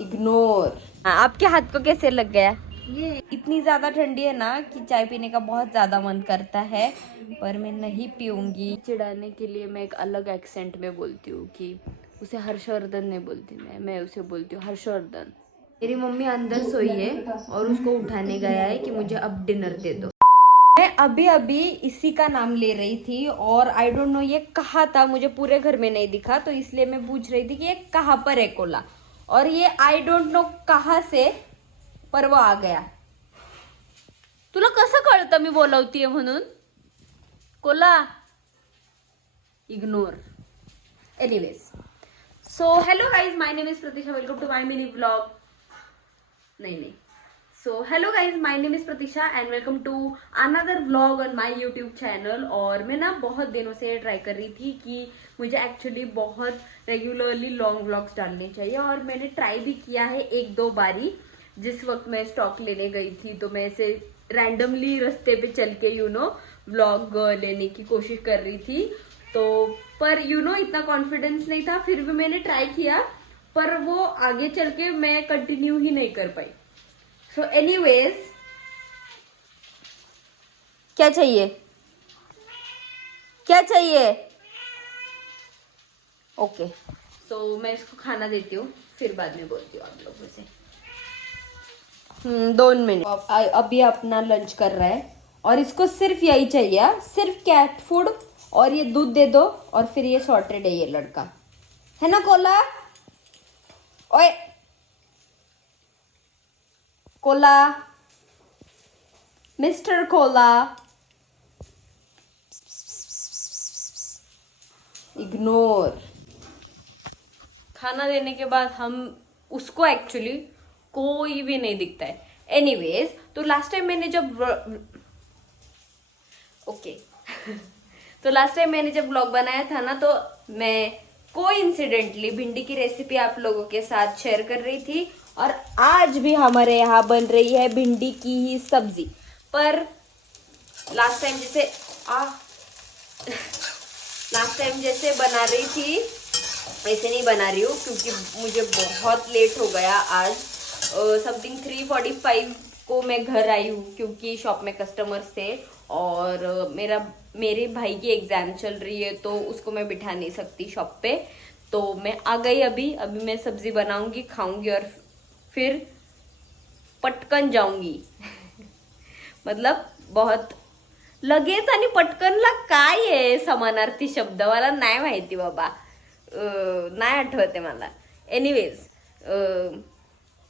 Ignore. आपके हाथ को कैसे लग गया? ये इतनी ज़्यादा ठंडी है ना कि चाय पीने का बहुत ज़्यादा मन करता है, पर मैं नहीं पीऊँगी। चिढ़ाने के लिए मैं एक अलग एक्सेंट में बोलती हूँ कि उसे हर्षवर्धन नहीं बोलती मैं उसे बोलती हूँ हर्षवर्धन। मेरी मम्मी अंदर सोई है और उसको उठाने गया है कि मुझे अब डिनर दे दो। मैं अभी अभी इसी का नाम ले रही थी और आई डोंट नो ये कहाँ था, मुझे पूरे घर में नहीं दिखा, तो इसलिए मैं पूछ रही थी कि ये कहाँ पर है कोला। और ये आई डोंट नो कहाँ से, पर वो आ गया। तुला कसं कळतं मी बोलवतीये म्हणून? कोला ignore. Anyways, so hello guys, my name is Pratiksha, welcome to my mini vlog. नहीं. So hello guys, my name is Pratiksha and welcome to another vlog on my YouTube channel. और मैं ना बहुत दिनों से ट्राई कर रही थी कि मुझे एक्चुअली बहुत रेगुलरली लॉन्ग व्लॉग्स डालने चाहिए, और मैंने ट्राई भी किया है एक दो बारी. जिस वक्त मैं स्टॉक लेने गई थी तो मैं ऐसे रैंडमली रास्ते पे चल के व्लॉग लेने की कोशिश कर रही थी, तो पर इतना कॉन्फिडेंस नहीं था. फिर भी मैंने ट्राई किया, पर वो आगे चल के मैं कंटिन्यू ही नहीं कर पाई. सो एनीवेज, क्या चाहिए? ओके, सो मैं इसको खाना देती हूँ, फिर बाद में बोलती हूँ आप लोगों से. 2 मिनट. अभी अपना लंच कर रहा है और इसको सिर्फ यही चाहिए, सिर्फ कैट फूड, और ये दूध दे दो, और फिर ये सॉर्टेड है ये लड़का, है ना कोला? ओए कोला, मिस्टर कोला, इग्नोर. खाना देने के बाद हम उसको एक्चुअली कोई भी नहीं दिखता है. एनीवेज, तो लास्ट टाइम मैंने जब तो लास्ट टाइम मैंने जब व्लॉग बनाया था ना, तो मैं कोइंसिडेंटली भिंडी की रेसिपी आप लोगों के साथ शेयर कर रही थी, और आज भी हमारे यहाँ बन रही है भिंडी की ही सब्जी. पर लास्ट टाइम जैसे बना रही थी ऐसे नहीं बना रही हूँ, क्योंकि मुझे बहुत लेट हो गया आज. समथिंग 3:45 को मैं घर आई हूँ, क्योंकि शॉप में कस्टमर्स थे और मेरे भाई की एग्जाम चल रही है, तो उसको मैं बिठा नहीं सकती शॉप पे. तो मैं आ गई. अभी मैं सब्जी बनाऊंगी, खाऊंगी और फिर पटकन जाऊंगी. मतलब बहुत लगेच आणि पटकनला काय आहे समानार्थी शब्द, मला नाही माहिती बाबा, नाही आठवते मला. एनीवेज,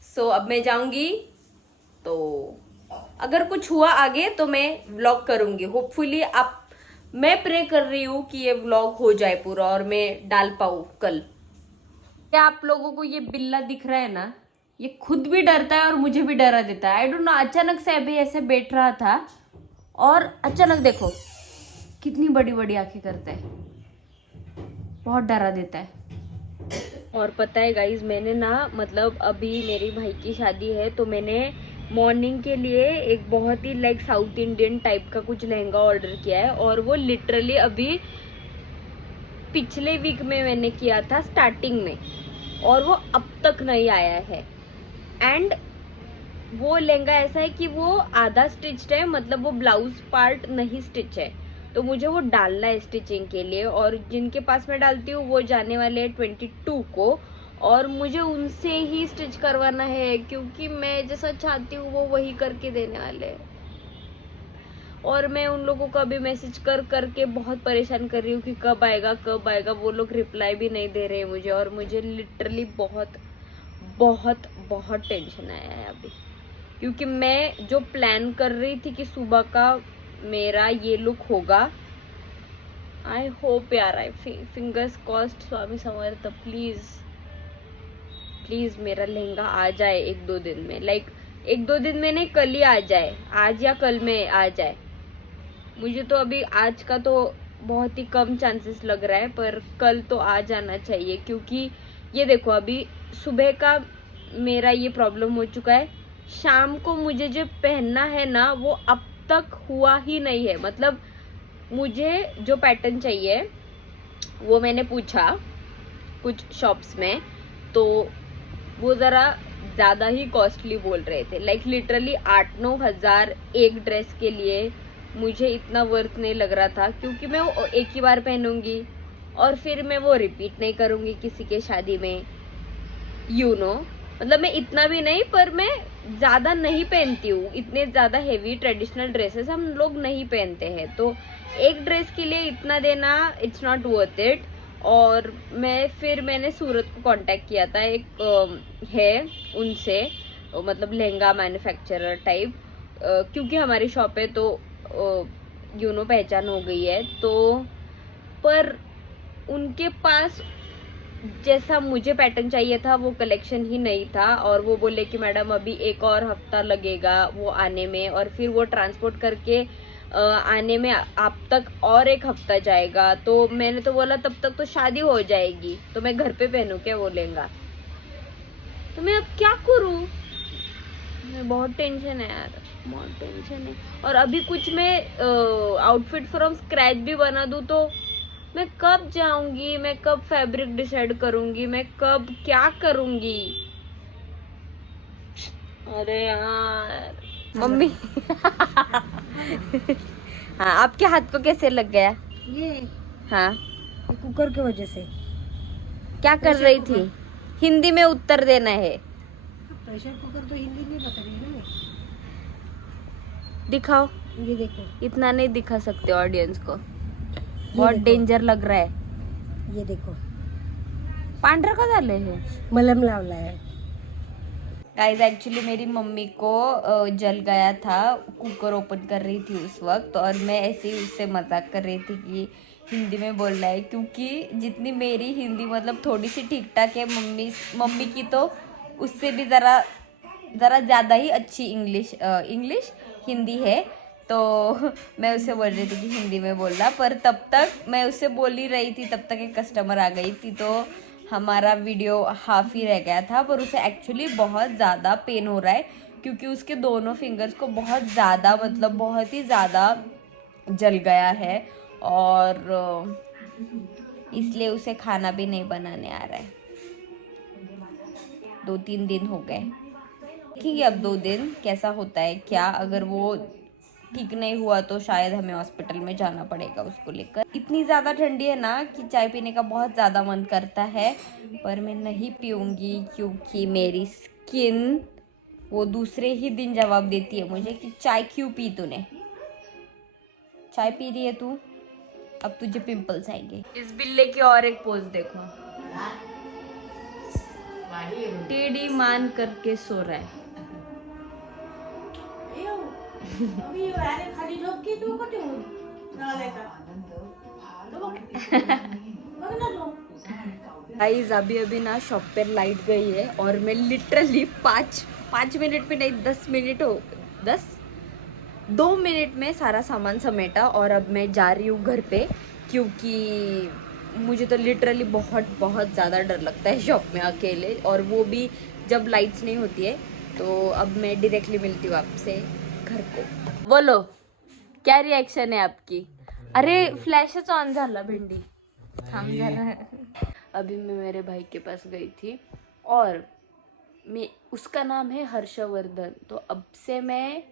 सो अब मैं जाऊंगी, तो अगर कुछ हुआ आगे तो मैं व्लॉग करूंगी. होपफुली मैं प्रे कर रही हूँ कि ये व्लॉग हो जाए पूरा और मैं डाल पाऊँ कल. क्या आप लोगों को ये बिल्ला दिख रहा है ना, ये खुद भी डरता है और मुझे भी डरा देता है. आई डोंट नो, अचानक से अभी ऐसे बैठ रहा था और अचानक देखो कितनी बड़ी बड़ी आंखें करता है, बहुत डरा देता है. और पता है गाइज, मैंने ना मतलब अभी मेरी भाई की शादी है, तो मैंने मॉर्निंग के लिए एक बहुत ही लाइक साउथ इंडियन टाइप का कुछ लहंगा ऑर्डर किया है, और वो लिटरली अभी पिछले वीक में मैंने किया था स्टार्टिंग में, और वो अब तक नहीं आया है. एंड वो लहंगा ऐसा है कि वो आधा स्टिच्ड है, मतलब वो ब्लाउज पार्ट नहीं स्टिच है, तो मुझे वो डालना है स्टिचिंग के लिए. और जिनके पास मैं डालती हूँ वो जाने वाले हैं 22 को, और मुझे उनसे ही स्टिच करवाना है, क्योंकि मैं जैसा चाहती हूँ वो वही करके देने वाले हैं. और मैं उन लोगों को अभी मैसेज करके बहुत परेशान कर रही हूँ कि कब आएगा. वो लोग रिप्लाई भी नहीं दे रहे मुझे, और मुझे लिटरली बहुत बहुत बहुत टेंशन आया है अभी, क्योंकि मैं जो प्लान कर रही थी कि सुबह का मेरा ये लुक होगा. आई होप यार, I fingers crossed, Swami Samarth, please मेरा लहंगा आ जाए 1-2 दिन में. लाइक 1-2 दिन में नहीं, कल ही आ जाए, आज या कल में आ जाए. मुझे तो अभी आज का तो बहुत ही कम चांसेस लग रहा है, पर कल तो आ जाना चाहिए. क्योंकि ये देखो, अभी सुबह का मेरा ये प्रॉब्लम हो चुका है, शाम को मुझे जो पहनना है ना वो अब तक हुआ ही नहीं है. मतलब मुझे जो पैटर्न चाहिए वो मैंने पूछा कुछ शॉप्स में, तो वो ज़रा ज़्यादा ही कॉस्टली बोल रहे थे, लाइक लिटरली 8-9 हज़ार एक ड्रेस के लिए। मुझे इतना वर्थ नहीं लग रहा था, क्योंकि मैं वो एक ही बार पहनूंगी और फिर मैं वो रिपीट नहीं करूंगी किसी के शादी में, मतलब मैं इतना भी नहीं, पर मैं ज़्यादा नहीं पहनती हूँ, इतने ज़्यादा हेवी ट्रेडिशनल ड्रेसेस हम लोग नहीं पहनते हैं, तो एक ड्रेस के लिए इतना देना इट्स नॉट वर्थ इट। और मैंने सूरत को कांटेक्ट किया था, एक है उनसे, मतलब लहंगा मैन्युफैक्चरर टाइप, क्योंकि हमारी शॉप है तो पहचान हो गई है, तो पर उनके पास जैसा मुझे पैटर्न चाहिए था वो कलेक्शन ही नहीं था, और वो बोले कि मैडम अभी एक और हफ्ता लगेगा वो आने में, और फिर वो ट्रांसपोर्ट करके आने में आप तक और एक हफ्ता जाएगा। तो मैंने तो बोला तब तक तो शादी हो जाएगी, तो मैं घर पे पहनूं क्या वो लहंगा, तो मैं अब क्या करूं, मैं बहुत टेंशन है यार, बहुत टेंशन है। और अभी कुछ मैं आउटफिट फ्रॉम स्क्रैच भी बना दूं तो मैं कब जाऊंगी, मैं कब फैब्रिक डिसाइड करूंगी, मैं कब क्या करूंगी। अरे यार मम्मी हाँ, आपके हाथ को कैसे लग गया ये? हाँ, कुकर की वजह से। क्या कर रही थी? हिंदी में उत्तर देना है। प्रेशर कुकर तो हिंदी में बता रही है ना। दिखाओ। ये देखो, इतना नहीं दिखा सकते ऑडियंस को, बहुत डेंजर लग रहा है। ये देखो, पांढरा का झाले है, मलम लावला है। गाइस एक्चुअली मेरी मम्मी को जल गया था, कुकर ओपन कर रही थी उस वक्त, और मैं ऐसे ही उससे मजाक कर रही थी कि हिंदी में बोल रहा है, क्योंकि जितनी मेरी हिंदी मतलब थोड़ी सी ठीक ठाक है, मम्मी की तो उससे भी ज़रा ज़्यादा ही अच्छी इंग्लिश हिंदी है। तो मैं उससे बोल रही थी कि हिंदी में बोलना, पर तब तक मैं उससे बोल ही रही थी, तब तक एक कस्टमर आ गई थी, तो हमारा वीडियो हाफ ही रह गया था। पर उसे एक्चुअली बहुत ज़्यादा पेन हो रहा है, क्योंकि उसके दोनों फिंगर्स को बहुत ज़्यादा, मतलब बहुत ही ज़्यादा जल गया है, और इसलिए उसे खाना भी नहीं बनाने आ रहा है। 2-3 दिन हो गए, देखेंगे अब 2 दिन कैसा होता है क्या। अगर वो ठीक नहीं हुआ तो शायद हमें हॉस्पिटल में जाना पड़ेगा उसको लेकर। इतनी ज़्यादा ठंडी है ना कि चाय पीने का बहुत ज़्यादा मन करता है, पर मैं नहीं पीऊँगी, क्योंकि मेरी स्किन वो दूसरे ही दिन जवाब देती है मुझे कि चाय क्यों पी तूने, चाय पी रही है तू, अब तुझे पिंपल्स आएंगे। इस बिल्ले की और एक पोज देखो, टेढ़ी मान करके सो रहा है। गाइस अभी ना शॉप पे लाइट गई है, और मैं लिटरली 5 मिनट में नहीं 2 मिनट में सारा सामान समेटा, और अब मैं जा रही हूँ घर पे, क्योंकि मुझे तो लिटरली बहुत ज़्यादा डर लगता है शॉप में अकेले, और वो भी जब लाइट्स नहीं होती है। तो अब मैं डायरेक्टली मिलती हूँ आपसे घर को। बोलो क्या रिएक्शन है आपकी? अरे फ्लॅशच ऑन झाला भेंडी, थांब जरा। अभी मैं मेरे भाई के पास गई थी, और उसका नाम है हर्षवर्धन, तो अब से मैं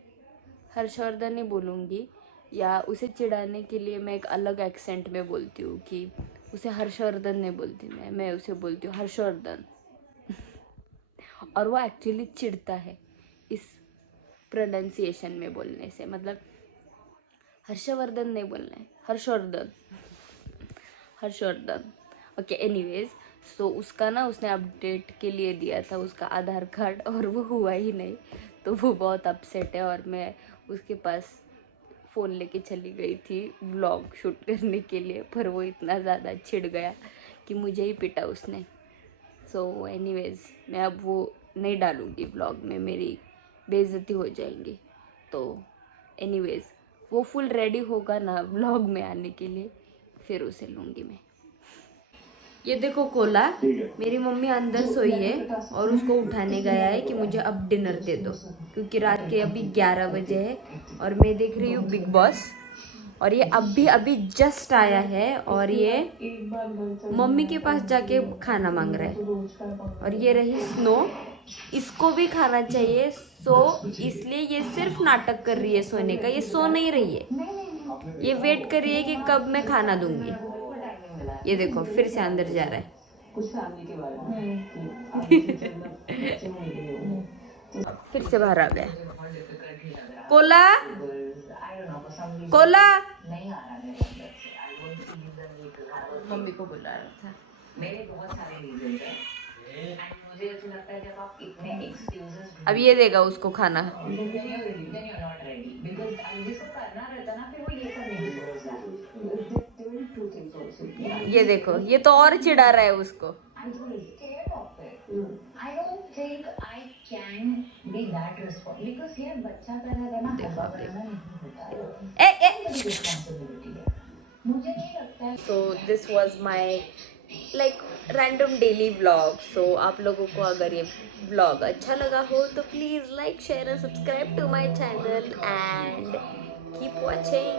हर्षवर्धन ही बोलूँगी, या उसे चिढ़ाने के लिए मैं एक अलग एक्सेंट में बोलती हूँ कि उसे हर्षवर्धन नहीं बोलती मैं उसे बोलती हूँ हर्षवर्धन। और वो एक्चुअली चिढ़ता है इस प्रोनाउंसिएशन में बोलने से, मतलब हर्षवर्धन नहीं बोलना है, हर्षवर्धन। ओके एनीवेज, सो उसका ना उसने अपडेट के लिए दिया था उसका आधार कार्ड, और वो हुआ ही नहीं, तो वो बहुत अपसेट है, और मैं उसके पास फ़ोन लेके चली गई थी व्लॉग शूट करने के लिए, पर वो इतना ज़्यादा चिढ़ गया कि मुझे ही पिटा उसने। सो एनीवेज, मैं अब वो नहीं डालूँगी व्लॉग में, मेरी बेइज्जती हो जाएंगी। तो एनीवेज, वो फुल रेडी होगा ना व्लॉग में आने के लिए, फिर उसे लूँगी मैं। ये देखो कोला, मेरी मम्मी अंदर सोई है, और उसको उठाने गया है कि मुझे अब डिनर दे दो, क्योंकि रात के अभी 11 बजे है, और मैं देख रही हूँ बिग बॉस। और ये अभी अभी जस्ट आया है और ये मम्मी के पास जाके खाना मांग रहा है। और ये रही स्नो, इसको भी खाना चाहिए, सो इसलिए ये सिर्फ नाटक कर रही है सोने का, ये सो नहीं रही है, ये वेट कर रही है कि कब मैं खाना दूंगी। ये देखो फिर से अंदर जा रहा है। फिर से बाहर आ गया। कोला कोला मम्मी को बुला रहा था। मेरे बहुत सारे रीजंस हैं एंड मुझे ऐसा लगता है जब आप इतने एक्सक्यूजेस अब ये देगा उसको खाना। then you're not ready because जिसको करना रहता ना फिर वो ये करने की सोचता है। two things also ये देखो ये तो और चिढ़ा रहा है उसको। I'm totally scared of it. I don't think I can be that responsible because ये बच्चा पैदा करना हल्का करना नहीं होता है। ए रिस्पांसिबिलिटी है। मुझे नहीं लगता है। So this was my like random daily vlog. So आप लोगों को अगर ये व्लॉग अच्छा लगा हो तो please like share and subscribe to my channel and keep watching.